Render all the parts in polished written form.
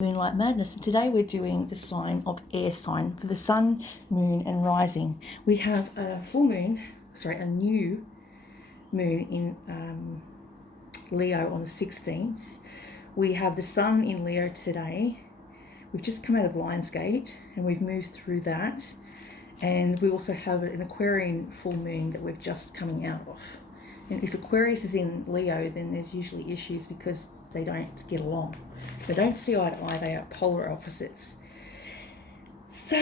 Moonlight Madness, and today we're doing the sign of air sign for the sun, moon, and rising. We have a a new moon in Leo on the 16th. We have the sun in Leo today. We've just come out of Lionsgate and we've moved through that. And we also have an Aquarian full moon that we're just coming out of. And if Aquarius is in Leo, then there's usually issues because they don't get along. They don't see eye to eye, they are polar opposites. So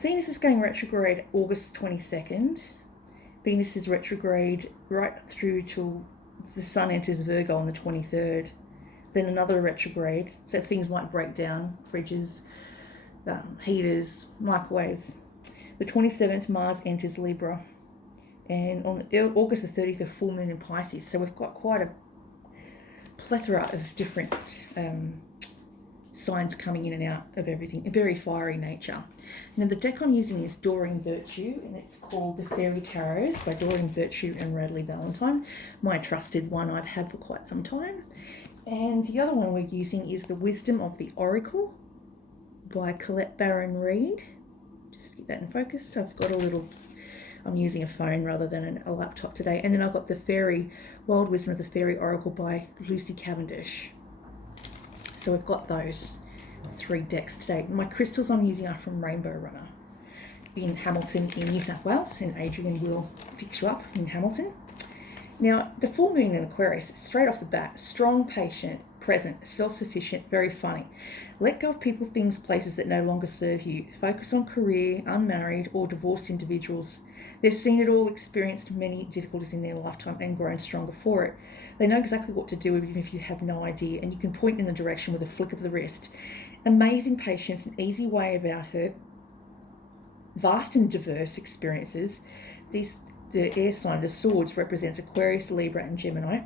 Venus is going retrograde August 22nd. Venus is retrograde right through till the sun enters Virgo on the 23rd. Then another retrograde, so things might break down, fridges, heaters, microwaves. The 27th, Mars enters Libra. And on August the 30th, a full moon in Pisces. So we've got quite a plethora of different signs coming in and out of everything, a very fiery nature. Now the deck I'm using is Doreen Virtue, and it's called the Fairy Tarots by Doreen Virtue and Radley Valentine, my trusted one I've had for quite some time. And the other one we're using is the Wisdom of the Oracle by Colette Baron Reid. Just get that in focus. I'm using a phone rather than a laptop today. And then I've got the Wild Wisdom of the Fairy Oracle by Lucy Cavendish. So we've got those 3 decks today. My crystals I'm using are from Rainbow Runner in Hamilton in New South Wales, and Adrian will fix you up in Hamilton. Now, the full moon in Aquarius, straight off the bat, strong, patient, present, self-sufficient, very funny. Let go of people, things, places that no longer serve you. Focus on career, unmarried or divorced individuals. They've seen it all, experienced many difficulties in their lifetime and grown stronger for it. They know exactly what to do even if you have no idea, and you can point in the direction with a flick of the wrist. Amazing patience, an easy way about her, vast and diverse experiences. The air sign, the swords, represents Aquarius, Libra and Gemini.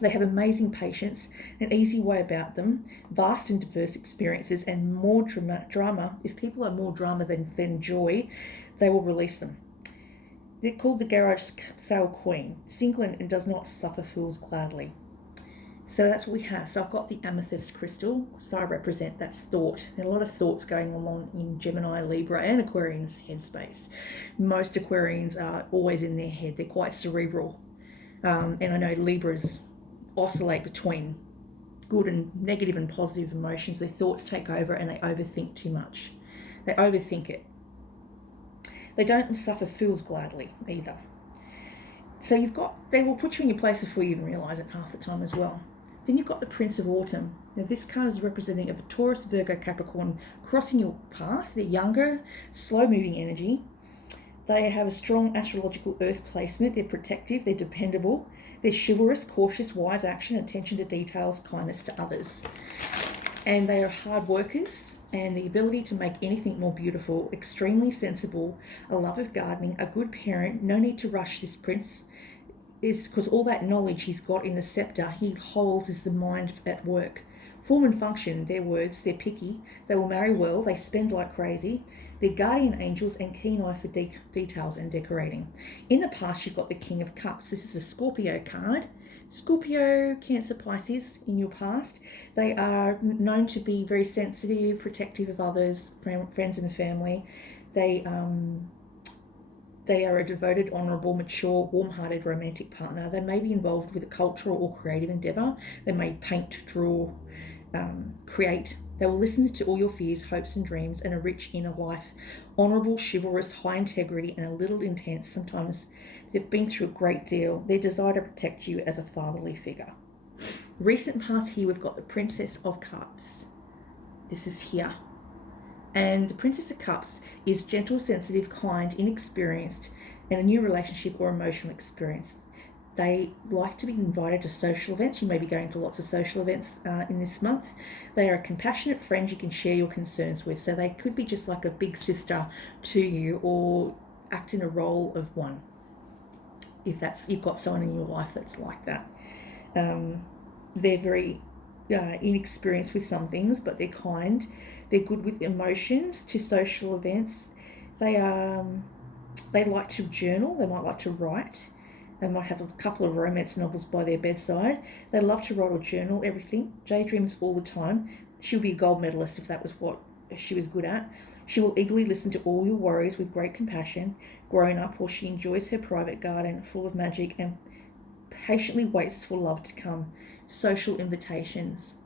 They have amazing patience, an easy way about them, vast and diverse experiences, and more drama. If people are more drama than joy, they will release them. They're called the Garage Sale Queen, single and does not suffer fools gladly. So that's what we have. So I've got the amethyst crystal, so I represent that's thought. And a lot of thoughts going on in Gemini, Libra and Aquarian's headspace. Most Aquarians are always in their head. They're quite cerebral. And I know Libras oscillate between good and negative and positive emotions. Their thoughts take over and they overthink too much. They overthink it. They don't suffer fools gladly either. So they will put you in your place before you even realise it half the time as well. Then you've got the Prince of Autumn. Now this card is representing a Taurus, Virgo, Capricorn crossing your path. They're younger, slow-moving energy. They have a strong astrological earth placement. They're protective, they're dependable. They're chivalrous, cautious, wise action, attention to details, kindness to others. And they are hard workers, and the ability to make anything more beautiful, extremely sensible, a love of gardening, a good parent. No need to rush this prince, is because all that knowledge he's got in the scepter he holds is the mind at work. Form and function, their words, they're picky, they will marry well, they spend like crazy, they're guardian angels and keen eye for details and decorating. In the past, you've got the King of Cups. This is a Scorpio card. Scorpio, Cancer, Pisces in your past. They are known to be very sensitive, protective of others, friends and family. They are a devoted, honourable, mature, warm-hearted, romantic partner. They may be involved with a cultural or creative endeavour. They may paint, draw, create. They will listen to all your fears, hopes and dreams, and a rich inner life. Honourable, chivalrous, high integrity, and a little intense. Sometimes they've been through a great deal. Their desire to protect you as a fatherly figure. Recent past here, we've got the Princess of Cups. This is here. And the Princess of Cups is gentle, sensitive, kind, inexperienced, and a new relationship or emotional experience. They like to be invited to social events. You may be going to lots of social events in this month. They are a compassionate friend you can share your concerns with. So they could be just like a big sister to you, or act in a role of one, if you've got someone in your life that's like that. They're very inexperienced with some things, but they're kind. They're good with emotions to social events. They like to journal. They might like to write. They might have a couple of romance novels by their bedside. They love to write or journal everything. Daydreams all the time. She'll be a gold medalist if that was what she was good at. She will eagerly listen to all your worries with great compassion. Grown up, while she enjoys her private garden full of magic and patiently waits for love to come. Social invitations.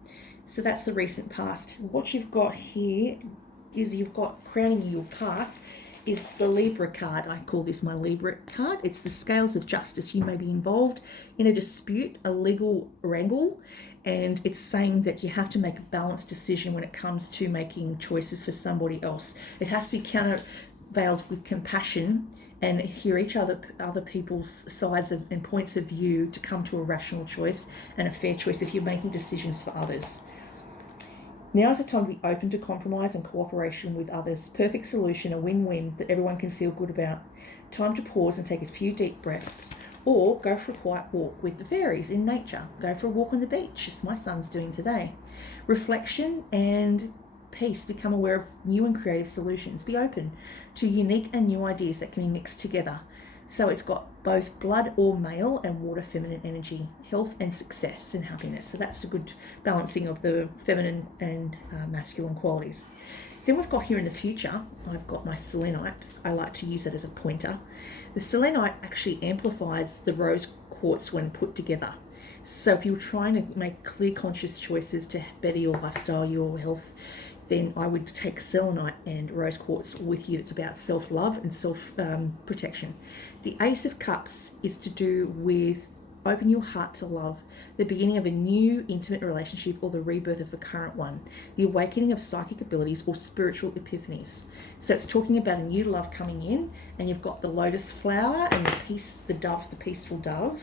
So that's the recent past. What you've got here is you've got crowning your path is the Libra card. I call this my Libra card. It's the scales of justice. You may be involved in a dispute, a legal wrangle, and it's saying that you have to make a balanced decision when it comes to making choices for somebody else. It has to be countervailed with compassion and hear each other people's sides and points of view to come to a rational choice and a fair choice if you're making decisions for others. Now is the time to be open to compromise and cooperation with others. Perfect solution, a win-win that everyone can feel good about. Time to pause and take a few deep breaths. Or go for a quiet walk with the fairies in nature. Go for a walk on the beach, as my son's doing today. Reflection and peace. Become aware of new and creative solutions. Be open to unique and new ideas that can be mixed together. So it's got both blood or male and water feminine energy, health and success and happiness. So that's a good balancing of the feminine and masculine qualities. Then we've got here in the future, I've got my selenite. I like to use that as a pointer. The selenite actually amplifies the rose quartz when put together. So if you're trying to make clear conscious choices to better your lifestyle, your health, then I would take selenite and rose quartz with you. It's about self-love and self-protection. The Ace of Cups is to do with open your heart to love, the beginning of a new intimate relationship or the rebirth of a current one, the awakening of psychic abilities or spiritual epiphanies. So it's talking about a new love coming in, and you've got the lotus flower and the peace, the dove, the peaceful dove.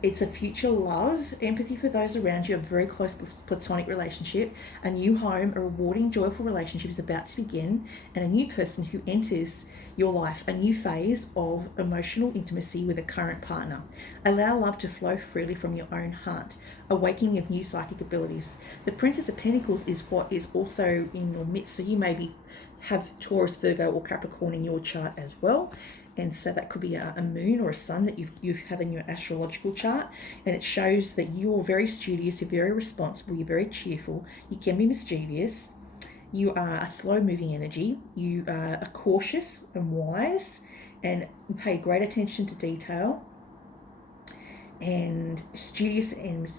It's a future love, empathy for those around you, a very close platonic relationship, a new home, a rewarding, joyful relationship is about to begin, and a new person who enters your life, a new phase of emotional intimacy with a current partner. Allow love to flow freely from your own heart, awakening of new psychic abilities. The Princess of Pentacles is what is also in your midst, so you maybe have Taurus, Virgo, or Capricorn in your chart as well. And so that could be a moon or a sun that you have in your astrological chart. And it shows that you're very studious, you're very responsible, you're very cheerful, you can be mischievous, you are a slow-moving energy, you are cautious and wise, and pay great attention to detail, and studious and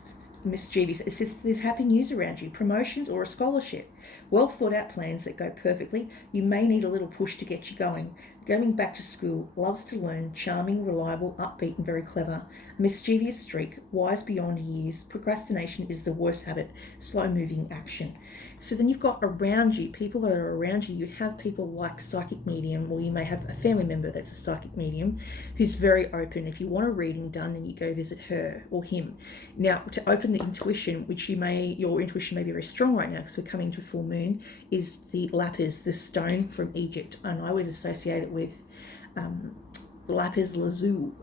mischievous. It says there's happy news around you, promotions or a scholarship, well thought out plans that go perfectly. You may need a little push to get you going. Going back to school, loves to learn, charming, reliable, upbeat and very clever. A mischievous streak, wise beyond years. Procrastination is the worst habit, slow moving action. So then you've got around you, people that are around you, you have people like psychic medium, or you may have a family member that's a psychic medium who's very open. If you want a reading done, then you go visit her or him. Now, to open the intuition, which your intuition may be very strong right now because we're coming to a full moon, is the lapis, the stone from Egypt. And I always associate it with lapis lazuli.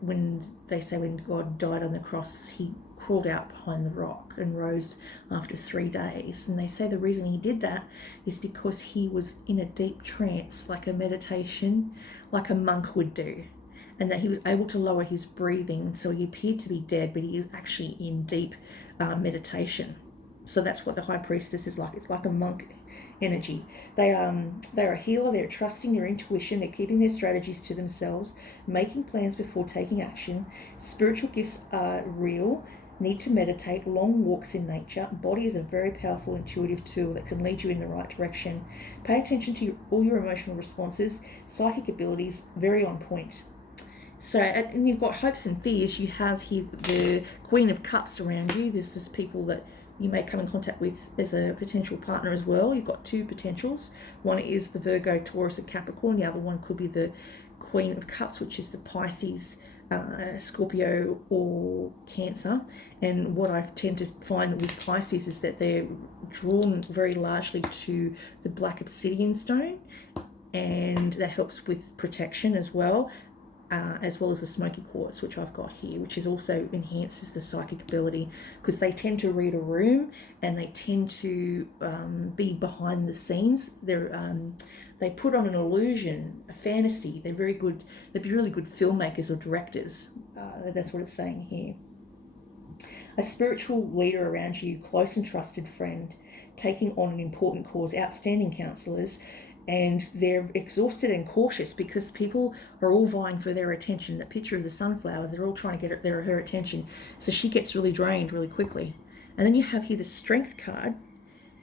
When they say when God died on the cross, he crawled out behind the rock and rose after 3 days. And they say the reason he did that is because he was in a deep trance, like a meditation, like a monk would do. And that he was able to lower his breathing, so he appeared to be dead, but he is actually in deep meditation. So that's what the High Priestess is like. It's like a monk energy. They're a healer, they're trusting their intuition, they're keeping their strategies to themselves, making plans before taking action. Spiritual gifts are real, need to meditate, long walks in nature. Body is a very powerful intuitive tool that can lead you in the right direction. Pay attention to all your emotional responses, psychic abilities, very on point. So, and you've got hopes and fears. You have here the Queen of Cups around you. This is people that you may come in contact with as a potential partner as well. You've got two potentials. One is the Virgo, Taurus, and Capricorn. The other one could be the Queen of Cups, which is the Pisces, Scorpio, or Cancer. And what I tend to find with Pisces is that they're drawn very largely to the black obsidian stone, and that helps with protection as well as the smoky quartz, which I've got here, which is also enhances the psychic ability, because they tend to read a room and they tend to be behind the scenes. They put on an illusion, a fantasy. They're very good. They'd be really good filmmakers or directors. That's what it's saying here. A spiritual leader around you, close and trusted friend, taking on an important cause, outstanding counsellors, and they're exhausted and cautious because people are all vying for their attention. That picture of the sunflowers, they're all trying to get her attention. So she gets really drained really quickly. And then you have here the Strength card.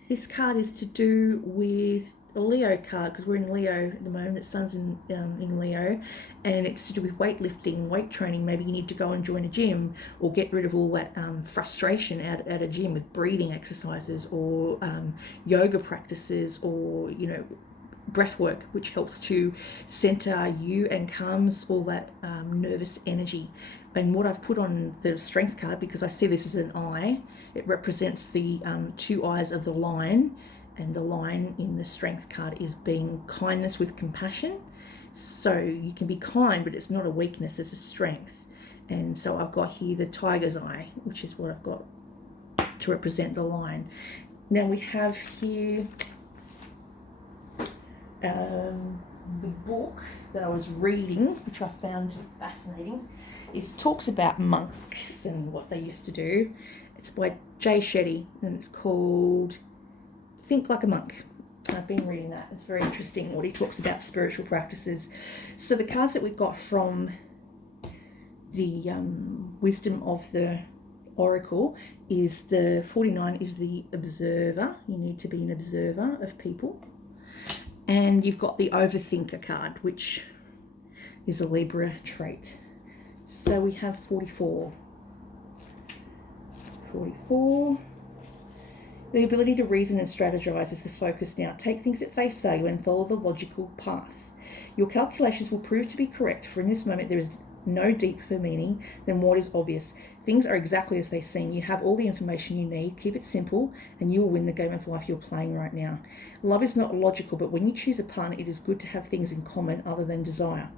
This card is to do with a Leo card, because we're in Leo at the moment. The sun's in Leo, and it's to do with weightlifting, weight training. Maybe you need to go and join a gym or get rid of all that frustration at a gym with breathing exercises or yoga practices, or breath work, which helps to center you and calms all that nervous energy. And what I've put on the Strength card, because I see this as an eye, it represents the two eyes of the lion, and the lion in the Strength card is being kindness with compassion. So you can be kind, but it's not a weakness, it's a strength. And so I've got here the tiger's eye, which is what I've got to represent the lion. Now we have here the book that I was reading, which I found fascinating. It talks about monks and what they used to do. It's by Jay Shetty, and it's called Think Like a Monk. I've been reading that. It's very interesting what he talks about spiritual practices. So the cards that we got from the Wisdom of the Oracle is the 49 is the observer. You need to be an observer of people. And you've got the Overthinker card, which is a Libra trait. So we have 44. 44. The ability to reason and strategize is the focus now. Take things at face value and follow the logical path. Your calculations will prove to be correct, for in this moment there is no deeper meaning than what is obvious. Things are exactly as they seem. You have all the information you need. Keep it simple and you will win the game of life you're playing right now. Love is not logical, but when you choose a partner, it is good to have things in common other than desire.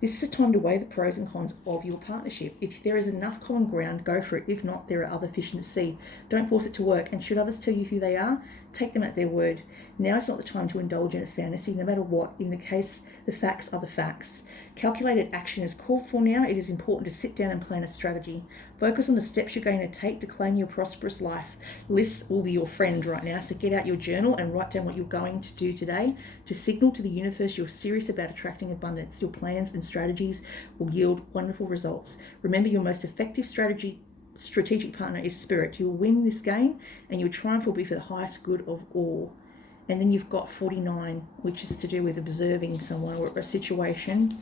This is a time to weigh the pros and cons of your partnership. If there is enough common ground, go for it. If not, there are other fish in the sea. Don't force it to work, and should others tell you who they are, take them at their word. Now is not the time to indulge in a fantasy, no matter what. In the case, the facts are the facts. Calculated action is called for now. It is important to sit down and plan a strategy. Focus on the steps you're going to take to claim your prosperous life. Lists will be your friend right now, so get out your journal and write down what you're going to do today to signal to the universe you're serious about attracting abundance. Your plans and strategies will yield wonderful results. Remember, your most effective strategic partner is spirit. You'll win this game, and your triumph will be for the highest good of all. And then you've got 49, which is to do with observing someone or a situation.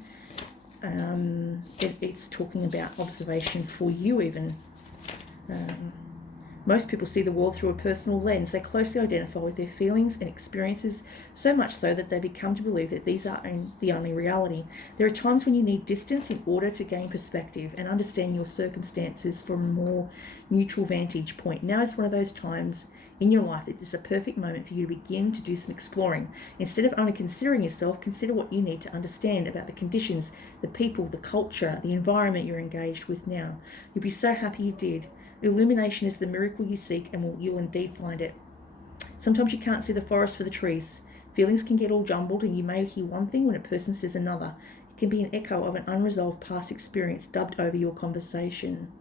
It's talking about observation for you even. Most people see the world through a personal lens. They closely identify with their feelings and experiences, so much so that they become to believe that these are the only reality. There are times when you need distance in order to gain perspective and understand your circumstances from a more neutral vantage point. Now is one of those times in your life. It is a perfect moment for you to begin to do some exploring. Instead of only considering yourself, consider what you need to understand about the conditions, the people, the culture, the environment you're engaged with now. You'll be so happy you did. Illumination is the miracle you seek, and you'll indeed find it. Sometimes you can't see the forest for the trees. Feelings can get all jumbled, and you may hear one thing when a person says another. It can be an echo of an unresolved past experience dubbed over your conversation.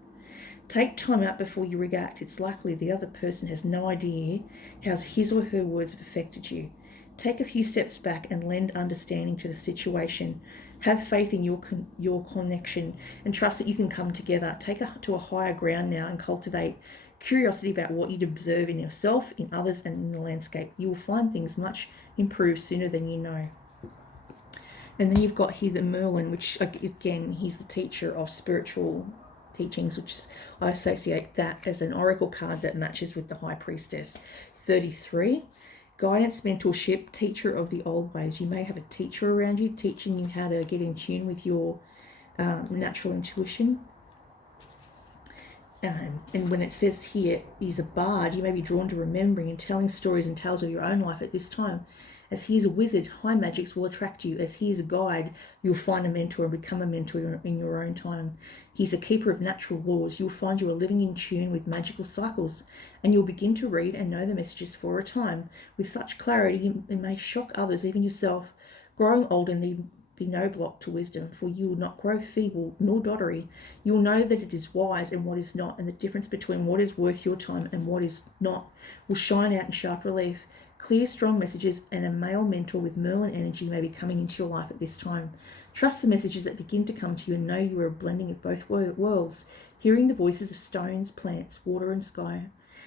Take time out before you react. It's likely the other person has no idea how his or her words have affected you. Take a few steps back and lend understanding to the situation. Have faith in your connection and trust that you can come together. Take it to a higher ground now and cultivate curiosity about what you'd observe in yourself, in others, and in the landscape. You will find things much improved sooner than you know. And then you've got here the Merlin, which again, he's the teacher of spiritual teachings, which is, I associate that as an oracle card that matches with the High Priestess. 33. Guidance, mentorship, teacher of the old ways. You may have a teacher around you teaching you how to get in tune with your natural intuition. And when it says here, he's a bard, you may be drawn to remembering and telling stories and tales of your own life at this time. As he is a wizard, high magics will attract you. As he is a guide, you'll find a mentor and become a mentor in your own time. He's a keeper of natural laws. You'll find you are living in tune with magical cycles, and you'll begin to read and know the messages for a time. With such clarity, it may shock others, even yourself. Growing older need be no block to wisdom, for you will not grow feeble nor doddery. You will know that it is wise and what is not, and the difference between what is worth your time and what is not will shine out in sharp relief. Clear, strong messages and a male mentor with Merlin energy may be coming into your life at this time. Trust the messages that begin to come to you and know you are a blending of both worlds, hearing the voices of stones, plants, water and sky,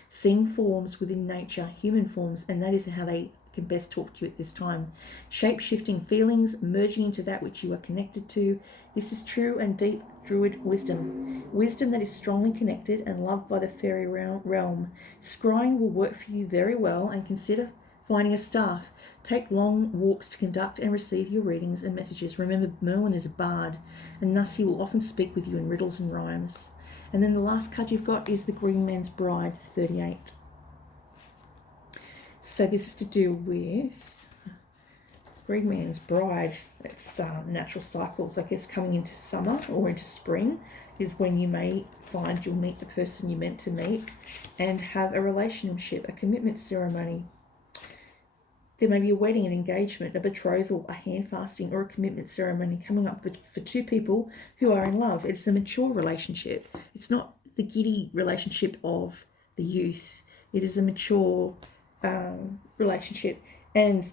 seeing forms within nature, human forms, and that is how they can best talk to you at this time. Shape-shifting feelings, merging into that which you are connected to. This is true and deep druid wisdom. Wisdom that is strongly connected and loved by the fairy realm. Scrying will work for you very well, and consider finding a staff. Take long walks to conduct and receive your readings and messages. Remember, Merlin is a bard, and thus he will often speak with you in riddles and rhymes. And then the last card you've got is the Green Man's Bride, 38. So this is to do with Green Man's Bride. It's natural cycles, I guess, coming into summer or into spring is when you may find you'll meet the person you meant to meet and have a relationship, a commitment ceremony. There may be a wedding, an engagement, a betrothal, a hand fasting, or a commitment ceremony coming up for two people who are in love. It's a mature relationship. It's not the giddy relationship of the youth. It is a mature relationship. And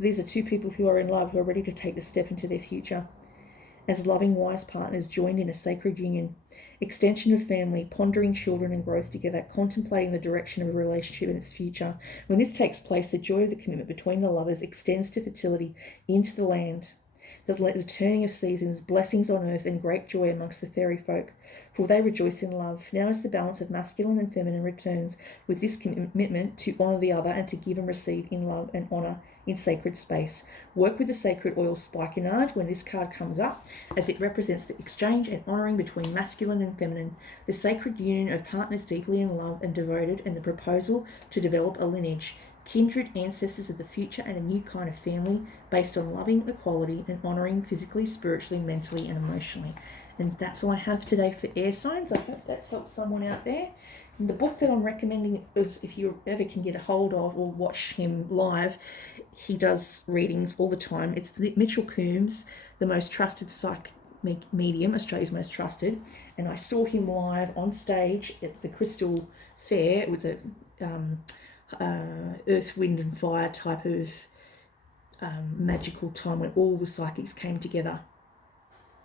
these are two people who are in love, who are ready to take the step into their future as loving, wise partners joined in a sacred union. Extension of family, pondering children and growth together, contemplating the direction of a relationship and its future. When this takes place, the joy of the commitment between the lovers extends to fertility into the land. The turning of seasons, blessings on earth, and great joy amongst the fairy folk, for they rejoice in love. Now as the balance of masculine and feminine returns with this commitment to honour the other and to give and receive in love and honour in sacred space. Work with the sacred oil spikenard when this card comes up, as it represents the exchange and honouring between masculine and feminine, the sacred union of partners deeply in love and devoted, and the proposal to develop a lineage, kindred ancestors of the future, and a new kind of family based on loving equality and honouring physically, spiritually, mentally and emotionally. And that's all I have today for air signs. I hope that's helped someone out there. And the book that I'm recommending is, if you ever can get a hold of or watch him live, he does readings all the time. It's Mitchell Coombs, the most trusted psychic medium, Australia's most trusted. And I saw him live on stage at the Crystal Fair. It was a earth, wind and fire type of magical time when all the psychics came together.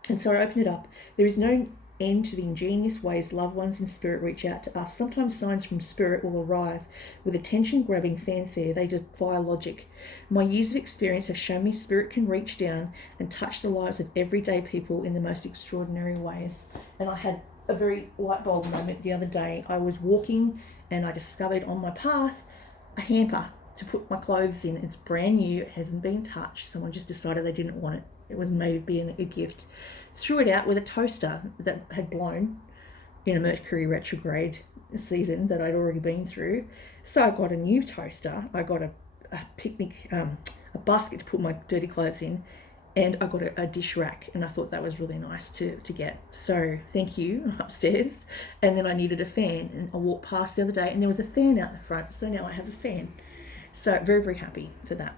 And so I opened it up. There is no end to the ingenious ways loved ones in spirit reach out to us. Sometimes signs from spirit will arrive with attention-grabbing fanfare. They defy logic. My years of experience have shown me spirit can reach down and touch the lives of everyday people in the most extraordinary ways. And I had a very light bulb moment the other day. I was walking and I discovered on my path a hamper to put my clothes in. It's brand new. It hasn't been touched. Someone just decided they didn't want it. It was maybe a gift. Threw it out with a toaster that had blown in a Mercury retrograde season that I'd already been through. So I got a new toaster. I got a picnic, a basket to put my dirty clothes in, and I got a dish rack, and I thought that was really nice to get. So thank you, upstairs. And then I needed a fan, and I walked past the other day and there was a fan out the front, so now I have a fan. So very, very happy for that.